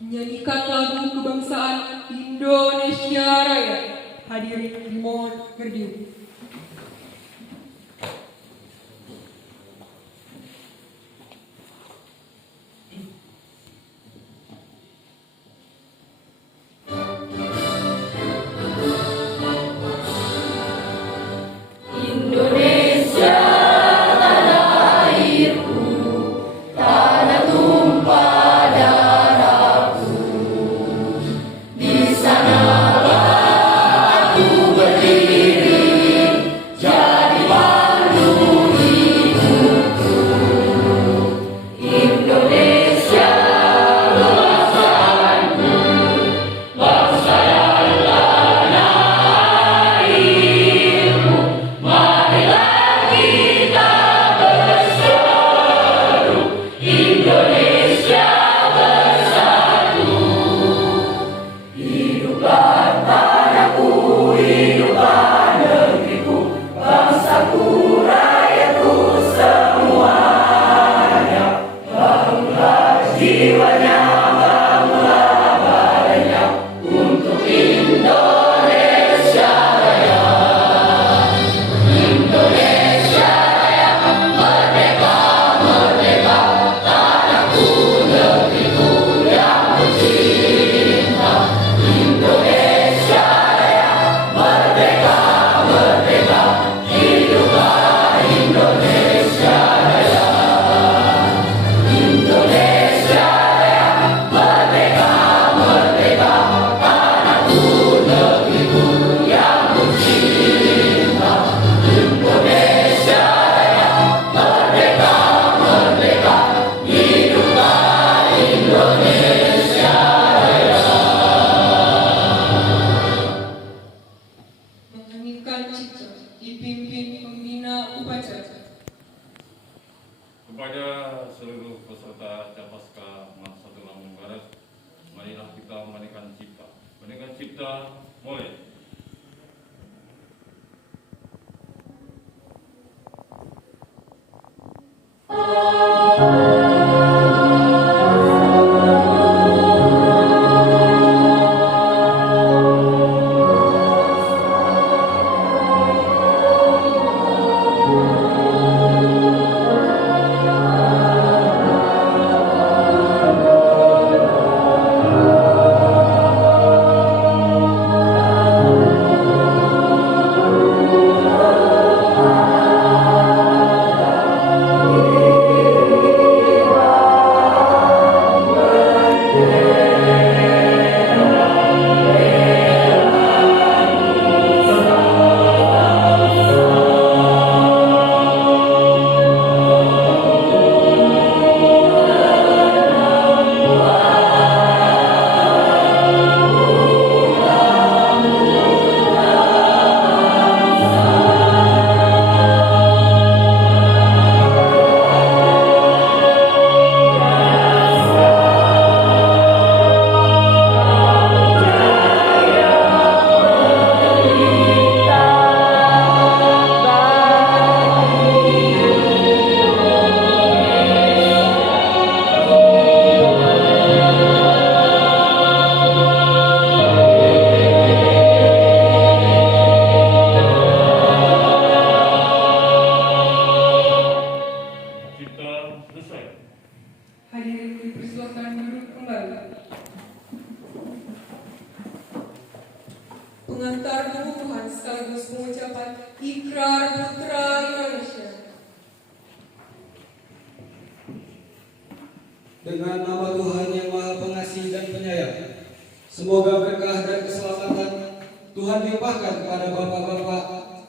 Nyanyikan lagu kebangsaan Indonesia Raya. Hadirin dimohon berdiri. Dipimpin pembina upacara. Kepada seluruh peserta Capaska Masa Lampung Barat, marilah kita menaikkan cipta. Menaikkan cipta, mulai. Hadirin dipersilakan duduk kembali. Pengantar pengukuhan sekaligus pengucapan Ikrar Putra Indonesia. Dengan nama Tuhan yang Maha Pengasih dan Penyayang, semoga berkah dan keselamatan Tuhan limpahkan kepada bapak-bapak,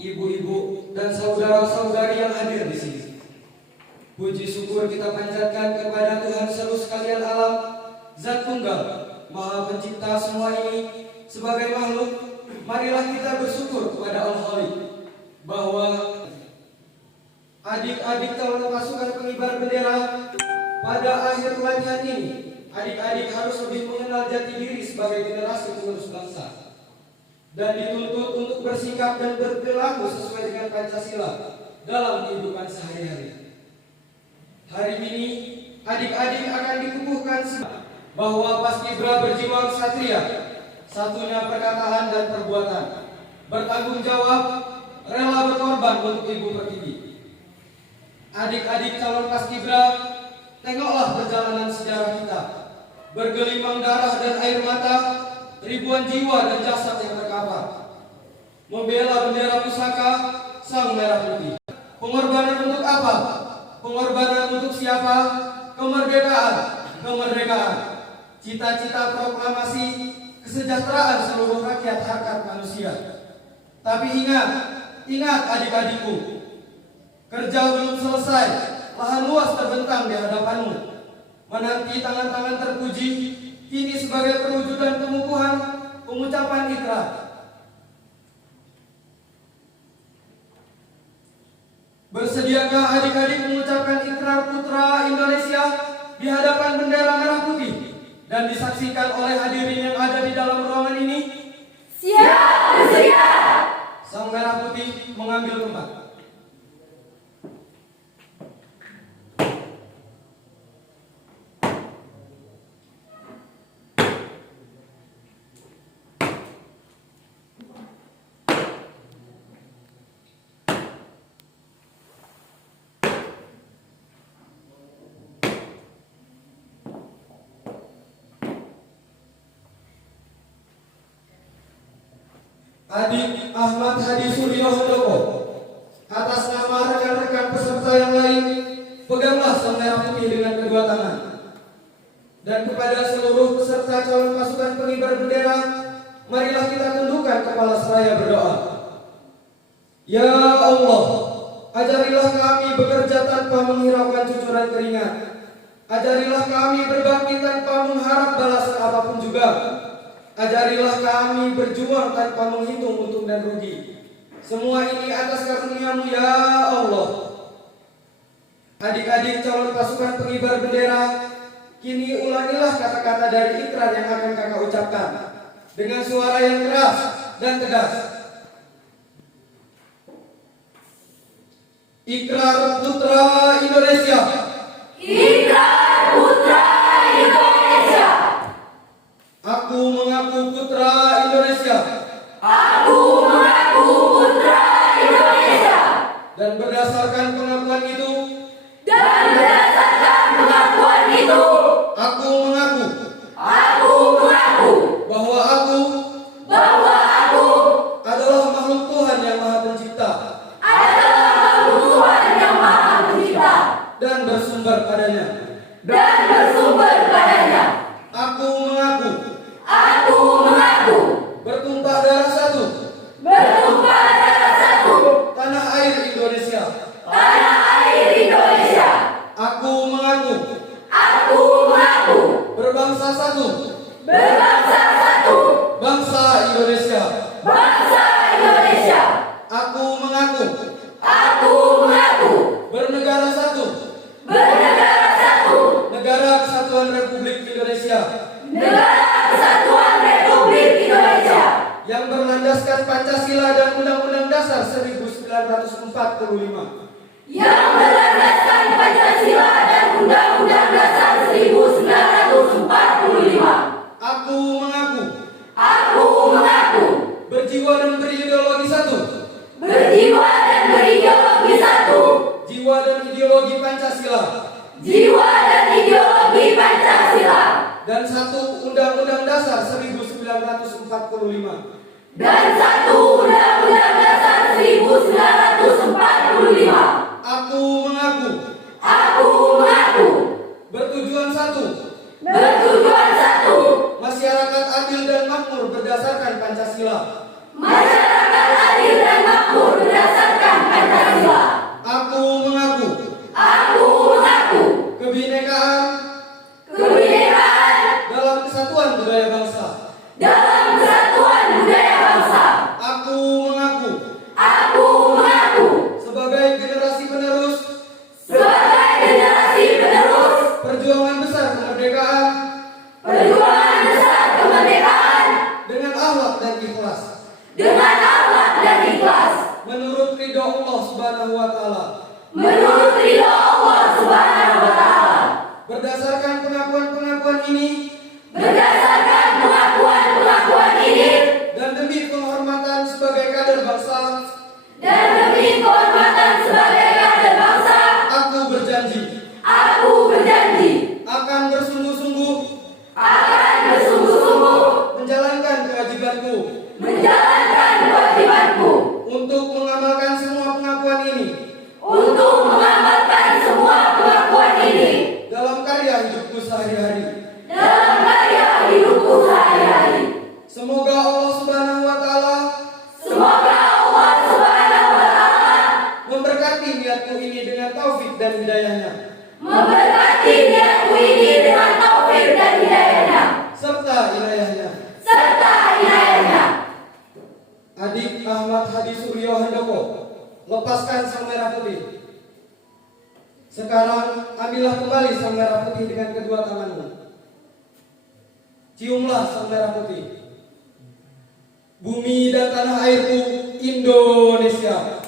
ibu-ibu, dan saudara-saudari yang hadir di sini. Puji syukur kita panjatkan kepada Tuhan seluruh sekalian alam, Zat Tunggal, Maha Pencipta semua ini. Sebagai makhluk, marilah kita bersyukur kepada Al-Khaliq bahwa adik-adik calon pasukan pengibar bendera pada akhir pelatihan ini, adik-adik harus lebih mengenal jati diri sebagai generasi penerus bangsa dan dituntut untuk bersikap dan berperilaku sesuai dengan Pancasila dalam kehidupan sehari-hari. Hari ini, adik-adik akan dikukuhkan bahwa Paskibra berjiwa ksatria, satunya perkataan dan perbuatan, bertanggung jawab, rela berkorban untuk Ibu Pertiwi. Adik-adik calon Paskibra, tengoklah perjalanan sejarah kita. Bergelimang darah dan air mata, ribuan jiwa dan jasad yang terkapar. Membela bendera pusaka Sang Merah Putih. Pengorbanan untuk apa? Pengorbanan untuk siapa? Kemerdekaan, kemerdekaan. Cita-cita proklamasi kesejahteraan seluruh rakyat hak manusia. Tapi ingat adik-adikku, kerja belum selesai, lahan luas terbentang di hadapanmu. Menanti tangan-tangan terpuji, kini sebagai perwujudan pengukuhan, pengucapan ikrar. Bersediakah adik-adik mengucapkan ikrar putra Indonesia di hadapan bendera merah putih dan disaksikan oleh hadirin yang ada di dalam ruangan ini? Siap, bersedia. Sang Merah Putih mengambil tempat. Adik Ahmad Hadi Suryo Handoko, atas nama rekan-rekan peserta yang lain, peganglah Sang Merah Putih dengan kedua tangan. Dan kepada seluruh peserta calon pasukan pengibar bendera, marilah kita tundukkan kepala seraya berdoa. Ya Allah, ajarilah kami bekerja tanpa menghiraukan cucuran keringat. Ajarilah kami berbakti tanpa mengharap balasan apapun juga. Ajarilah kami berjuang tanpa menghitung untung dan rugi. Semua ini atas karunia-Mu ya Allah. Adik-adik calon pasukan pengibar bendera, kini ulangilah kata-kata dari ikrar yang akan kakak ucapkan dengan suara yang keras dan tegas. Ikrar Putra Indonesia. Ikrar Putra Indonesia. Aku mengaku putra Indonesia. Aku mengaku putra Indonesia. Dan berdasarkan pengakuan itu, aku mengaku bahwa aku adalah makhluk Tuhan yang Maha Pencipta dan bersumber padanya. Aku mengaku bertumpah darah satu tanah air Indonesia. Aku mengaku berbangsa satu bangsa Indonesia. Aku mengaku bernegara satu negara Kesatuan Republik Indonesia yang berlandaskan Pancasila dan Undang-Undang Dasar 1945. Aku mengaku berjiwa dan berideologi satu. Jiwa dan ideologi Pancasila. Dan satu Undang-Undang Dasar 1945. Aku mengaku bertujuan satu. Masyarakat adil dan makmur berdasarkan Pancasila. Aku mengaku kebinekaan dalam kesatuan budaya bangsa. Aku mengaku sebagai generasi penerus perjuangan besar kemerdekaan dengan akhlak dan ikhlas. dan demi kehormatan sebagai kader bangsa, aku berjanji akan bersungguh-sungguh menjalankan kewajibanku untuk mengamalkan semua pengakuan ini dalam karya hidupku sehari-hari. Semoga Allah Subhanahu wa Ta'ala memberkati niatku ini dengan taufik dan hidayahnya, serta inayahnya. Adik Ahmad Hadi Suryo Handoko, lepaskan sang merah putih. Sekarang ambillah kembali sang merah putih dengan kedua tanganmu. Ciumlah sang merah putih. Bumi dan tanah airku Indonesia.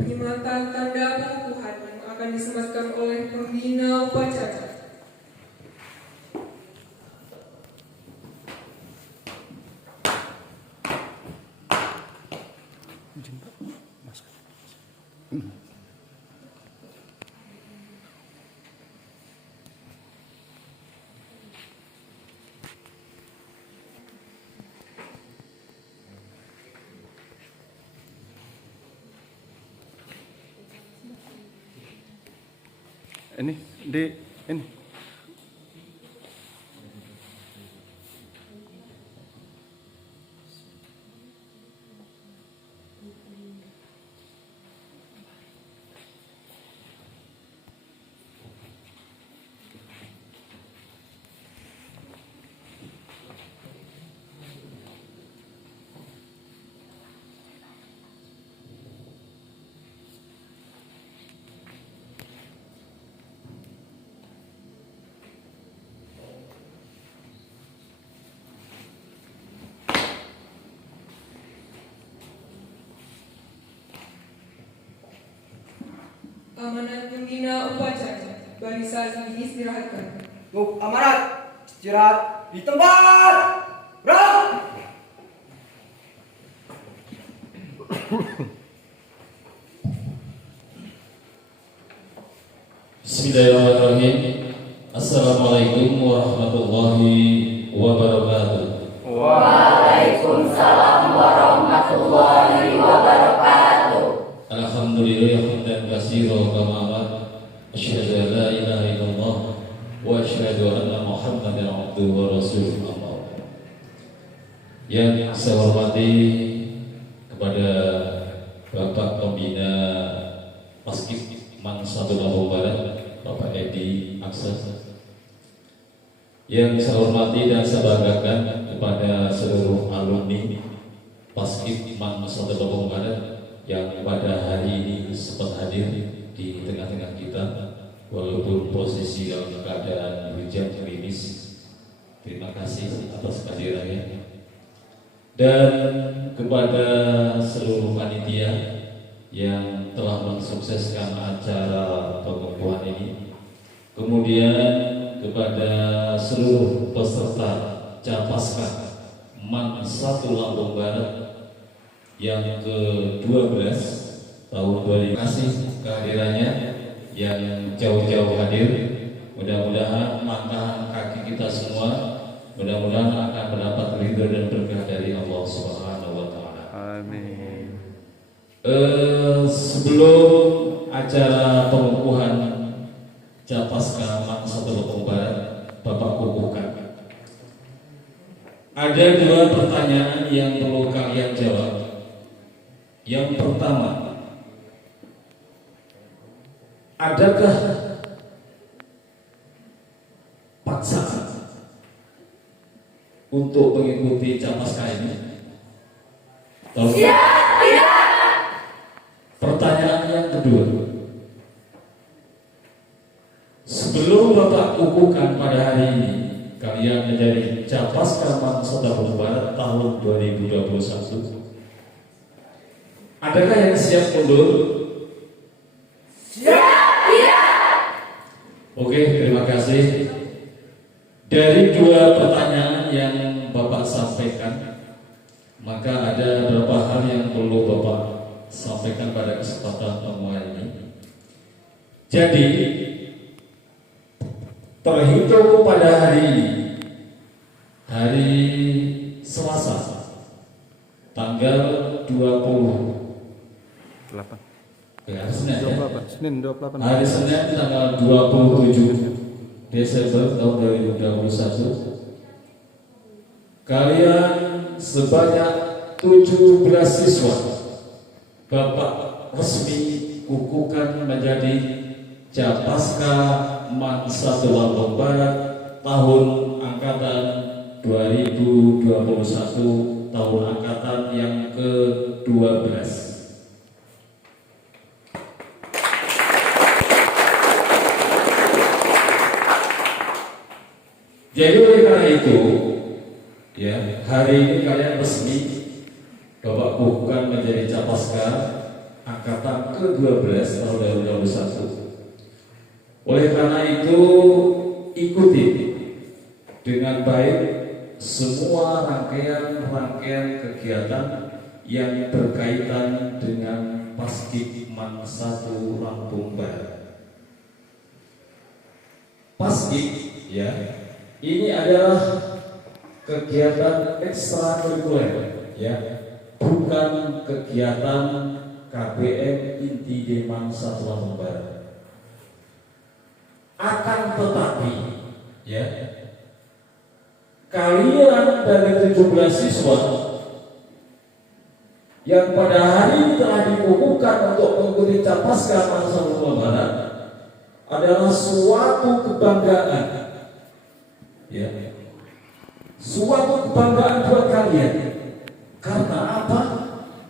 Penyematan tanda pengukuhan yang akan disematkan oleh pembina upacara. Ini di ini. Amanat pembina upacara. Barisan diistirahatkan. Amanat, istirahat di tempat. Bram. Bismillahirrahmanirrahim. Assalamualaikum warahmatullahi wabarakatuh. Waalaikumsalam warahmatullahi wabarakatuh. Alhamdulillah hamdan katsiran kama amara. Asyhadu an la ilaha illallah wa asyhadu anna Muhammadan abduhu wa rasuluh. Yang saya hormati kepada Bapak Pembina Paskib Man 1 Lampung Barat, Bapak Edi Aksa. Yang saya hormati dan saya banggakan kepada seluruh alumni Paskib Man 1 Lampung Barat yang pada hari ini sempat hadir di tengah-tengah kita walaupun posisi dalam keadaan hujan gerimis. Terima kasih atas kehadirannya. Dan kepada seluruh panitia yang telah mensukseskan acara pengukuhan ini, kemudian kepada seluruh peserta Capaska Man 1 Lampung Barat yang ke-12 tahun 2000. Terima kasih kehadirannya yang jauh-jauh hadir. Mudah-mudahan langkah kaki kita semua mudah-mudahan akan mendapat ridho dan berkah dari Allah Subhanahu wa taala. Amin. Sebelum acara pengukuhan Capaska Man 1 Lampung Barat Bapak kukuhkan, ada dua pertanyaan yang perlu kalian jawab. Yang pertama, adakah paksaan untuk mengikuti Capaska ini? Tidak. Pertanyaan yang kedua, sebelum Bapak kukuhkan pada hari ini kalian menjadi Capaska Man 1 Lampung Barat tahun 2021, adakah yang siap mundur? Tidak. Oke, terima kasih. Dari dua pertanyaan yang Bapak sampaikan, maka ada beberapa hal yang perlu Bapak sampaikan pada kesempatan pertemuan ini. Jadi, terhitung pada hari ini, hari Selasa, tanggal 20 hari Senin, ya? Senin 28. Hari Senin tanggal 27 Desember tahun 2021, kalian sebanyak 17 siswa Bapak resmi kukuhkan menjadi Capaska Man 1 Lampung Barat tahun angkatan 2021, tahun angkatan yang ke-12. Jadi oleh karena itu, ya, hari ini kalian resmi Bapak kukuhkan menjadi Capaska angkatan ke-12 tahun 2021. Oleh karena itu, ikuti dengan baik semua rangkaian kegiatan yang berkaitan dengan Paskib Man 1 Lampung Barat. Paskib, ya, ini adalah kegiatan ekstrakurikuler, ya, bukan kegiatan KBM inti Deman 1 Lampung Barat. Akan tetapi, ya, kalian dari 17 siswa yang pada hari ini telah dikukuhkan untuk mengikuti Capaska Man 1 Lampung Barat adalah suatu kebanggaan, ya, suatu kebanggaan buat kalian. Karena apa?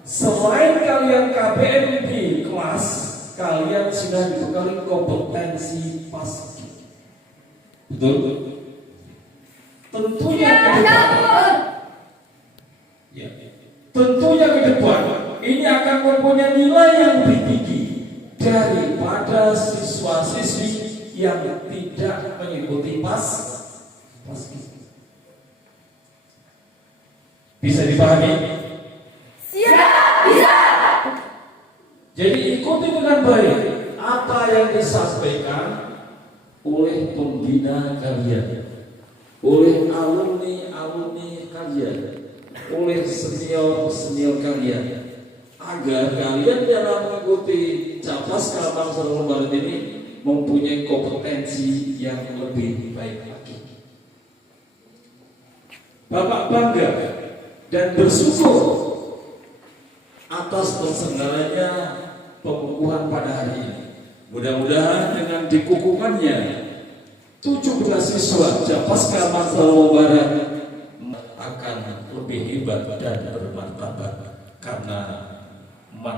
Selain kalian KBM di kelas, kalian sudah dibekali kompetensi paskib. Betul? Tentunya ke depan, ya, tentunya ke depan ini akan mempunyai nilai yang lebih tinggi daripada siswa-siswi yang tidak mengikuti paskib. Bisa dipahami? Siap, bisa. Jadi ikuti dengan baik apa yang disampaikan oleh pembina kalian, oleh alumni kalian, oleh senior kalian, agar kalian dalam mengikuti Capaska Bangsa Lembaran ini mempunyai kompetensi yang lebih baik lagi. Bapak bangga dan bersyukur atas terselenggaranya pengukuhan pada hari ini. Mudah-mudahan dengan dikukuhannya 17 siswa Capaska Bangsa Lembaran akan lebih hebat dan bermartabat karena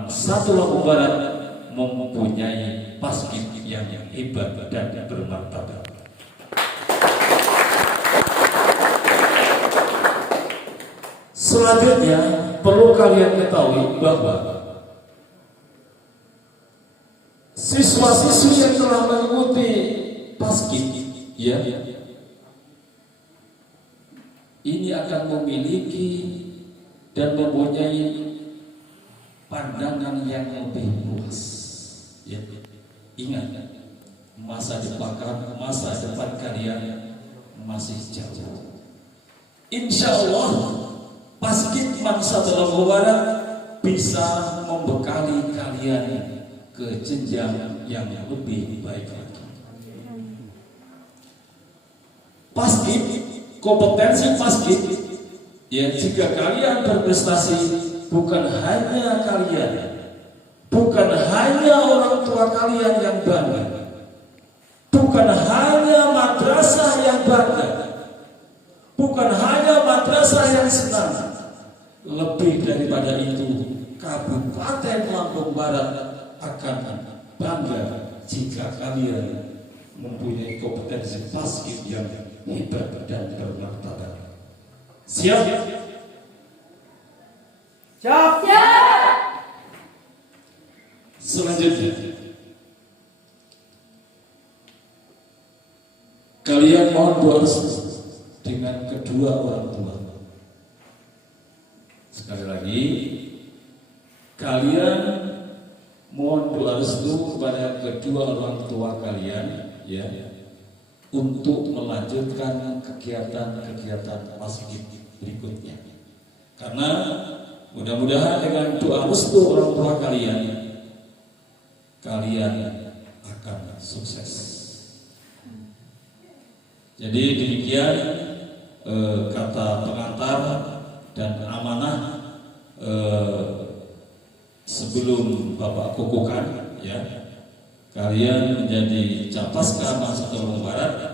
Satu Lampung Barat mempunyai paskib yang hebat dan bermartabat. Selanjutnya perlu kalian ketahui bahwa siswa-siswi yang telah mengikuti paskib ini akan memiliki dan mempunyai pandangan yang lebih luas. Ingat, masa depan kalian masih jauh. Insya Allah paskib Satu Lampung Barat bisa membekali kalian ke jenjang yang lebih baik lagi. Paskib, kompetensi paskib, jika kalian berprestasi, bukan hanya kalian, bukan hanya orang tua kalian yang bangga, bukan hanya madrasah yang bangga, bukan hanya madrasah yang senang. Lebih daripada itu, Kabupaten Lampung Barat akan bangga jika kalian mempunyai kompetensi paskib yang hebat dan bermartabat. Siap? Siap. Selanjutnya, kalian mohon doa restu dengan kedua orang tua. Sekali lagi, kalian mohon doa restu kepada kedua orang tua kalian untuk melanjutkan kegiatan paskib berikutnya. Karena mudah-mudahan dengan doa restu orang tua kalian akan sukses. Jadi demikian kata pengantar dan amanah sebelum Bapak kukuhkan kalian menjadi Capaska Bangsa Lampung Barat.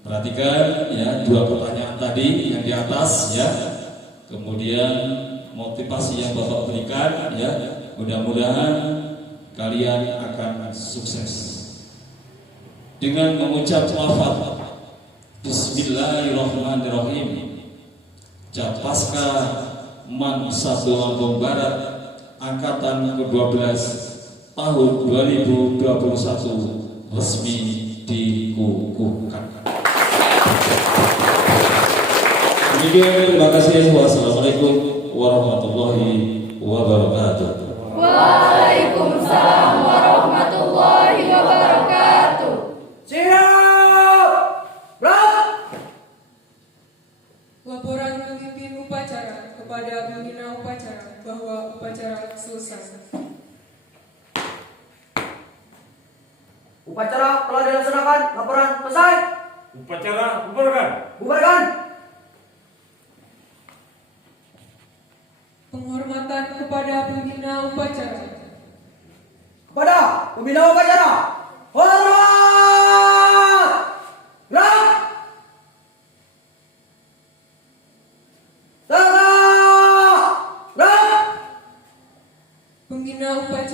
Perhatikan dua pertanyaan tadi yang di atas kemudian motivasi yang Bapak berikan mudah-mudahan kalian akan sukses dengan mengucap lafaz Bismillahirrahmanirrahim. Capaska Satu Lampung Barat angkatan ke-12 tahun 2021 resmi dikukuhkan. Demikian, terima kasih. Wassalamualaikum warahmatullahi wabarakatuh. Waalaikumsalam warahmatullahi wabarakatuh. Siap. Laporan pemimpin upacara kepada pembina upacara bahwa upacara selesai. Upacara telah dilaksanakan. Laporan selesai. Upacara bubarkan. Bubarkan. Penghormatan kepada pembina upacara. Kepada pembina upacara. Hormat. Gerak. Tengah. Gerak. Pembina upacara